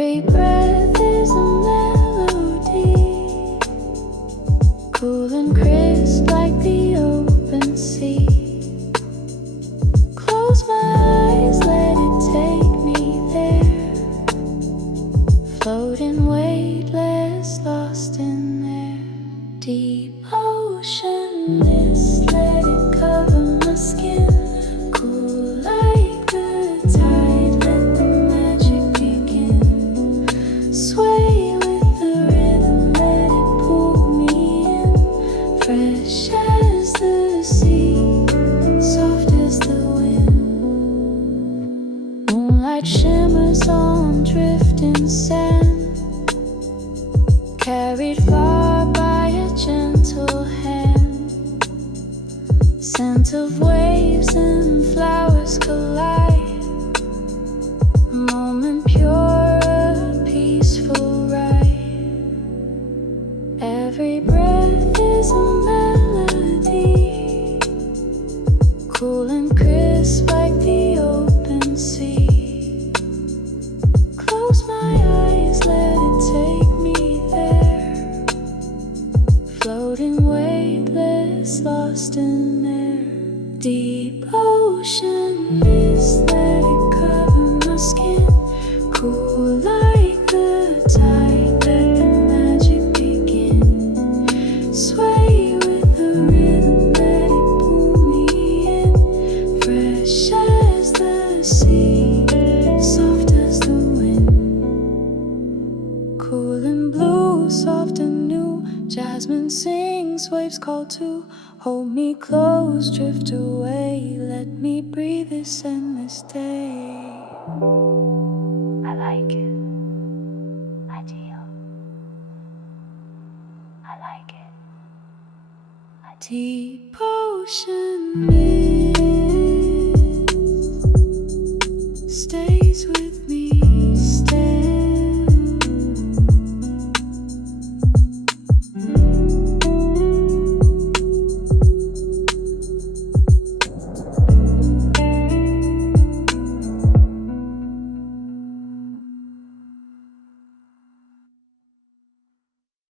Every breath is a melody, cool and crisp like the open sea. Close my eyes, let it take me there, floating weightless, lost in air. Deep ocean mist, let it cover my skin, cool like the tide, let the magic begin. Sway with the rhythm, let it pull me in, fresh as the sea, soft as the wind. Moonlight shimmers on drifting sand, carried far by a gentle hand. Scent of waves and flowers collide, a moment pure, a peaceful ride. Every breath is a melody, cool and crisp like the open sea. Close my eyes, let it take me there, floating weightless, lost in air. Deep ocean mist, let it cover my skin, cool like the tide, let the magic begin. Sway with the rhythm, let it pull me in, fresh as the sea, soft as the wind. Cool and blue, soft and new, jasmine sings, waves call to hold me close, drift away, let me breathe this endless day. I like it. Ideal. I like it. Deep ocean.